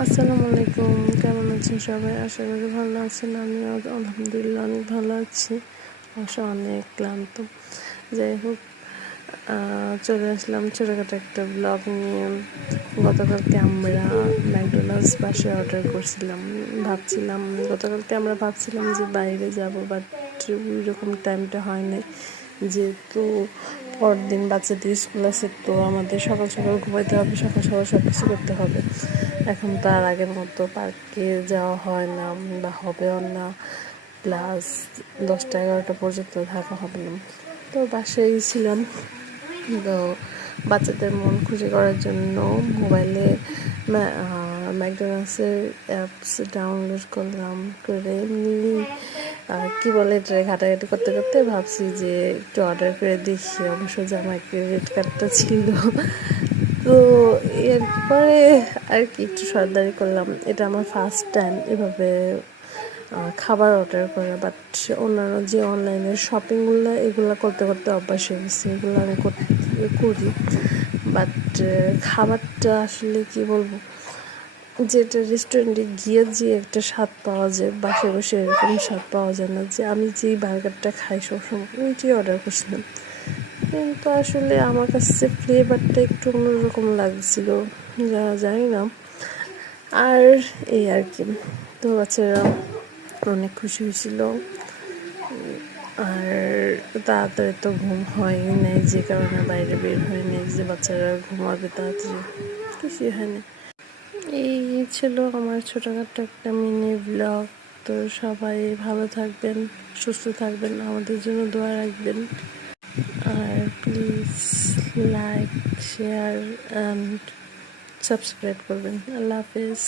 আসসালামু আলাইকুম, কেমন আছেন সবাই? আশা করি ভালো আছেন। আমিও আলহামদুলিল্লাহ অনেক ভালো আছি, অবশ্য অনেক ক্লান্ত। যাই হোক, চলে আসলাম ছোটোখাটো একটা ব্লগ নিয়ে। গতকালকে আমরা ম্যাকডোনাল্ডস বাসায় অর্ডার করছিলাম। গতকালকে আমরা ভাবছিলাম যে বাইরে যাব, বাট ওই রকম টাইমটা হয় না, যেহেতু পরদিন বাচ্চাদের স্কুল আছে, তো আমাদের সকাল সকাল ঘুমাইতে হবে, সকাল সকাল সব কিছু করতে হবে। এখন তো আর আগের মতো পার্কে যাওয়া হয় না বা হবেও না, প্লাস 10টা-11টা পর্যন্ত থাকা হবে না। তো বাসায় ছিলাম। তো বাচ্চাদের মন খুশি করার জন্য মোবাইলে ম্যাকডোনাল্ডসের অ্যাপস ডাউনলোড করলাম, করে এমনি কী বলে এটা ঘাটাঘাটি করতে করতে ভাবছি যে একটু অর্ডার করে দেখি। অবশ্য যে আমার ক্রেডিট কার্ডটা ছিল, তো এরপরে আর কি একটু সর্দারি করলাম। এটা আমার ফার্স্ট টাইম এভাবে খাবার অর্ডার করা, বাট অন্যান্য যে অনলাইনের শপিংগুলো এগুলো করতে করতে অভ্যাস হয়ে গেছে, এগুলো আমি করি। বাট খাবারটা আসলে কি বলবো, যেটা রেস্টুরেন্টে গিয়ে যে একটা স্বাদ পাওয়া যায়, বাসায় বসে এরকম স্বাদ পাওয়া যায় না। যে আমি যেই বার্গারটা খাই সবসময় ওইটাই অর্ডার করছিলাম, কিন্তু আসলে আমার কাছে ফ্লেভারটা একটু অন্যরকম লাগছিল, জানি না। আর এই আর কি, তো বাচ্চারা অনেক খুশি হয়েছিল। আর তাড়াতাড়ি তো ঘুম হয়ই নাই, যে কারণে বাইরে বের হয় নাই, যে বাচ্চারা ঘুমাবে তাড়াতাড়ি, কিছুই হয়নি। এই ছিল আমার ছোটোখাটো একটা মিনি ব্লগ। তো সবাই ভালো থাকবেন, সুস্থ থাকবেন, আমাদের জন্য দোয়া রাখবেন। আর please like, share and subscribe করবেন। আল্লাহ হাফেজ।